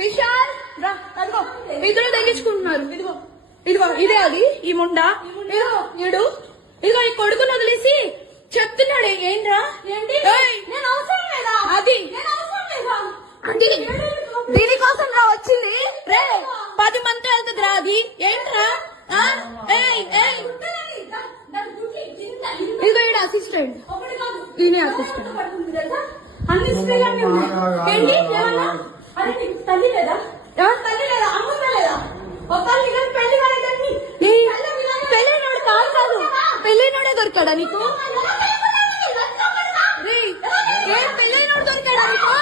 విశాల్ రా అదిగో ఇద్దరు తగ్గించుకుంటున్నారు. ఇదిగో ఇదిగో ఇదే అది ఈ ముండా. ఇదిగో ఇడు ఇదిగో ఈ కొడుకుని వదిలేసి చెప్తున్నాడు. ఏంట్రా అది అది దీనికోసం రా వచ్చింది. రే 10 మంది వెళ్తుంది రా అది. ఏంట్రా ఇదిగో ఈడ అసిస్టెంట్ ఈయన అసిస్టెంట్. తల్లి లేదా తల్లి లేదా అమ్మ లేదా పెళ్ళైనోడు కాదు పెళ్ళైనోడే దొరికాడా నీకు? పెళ్ళైనోడు దొరికాడా నీకు?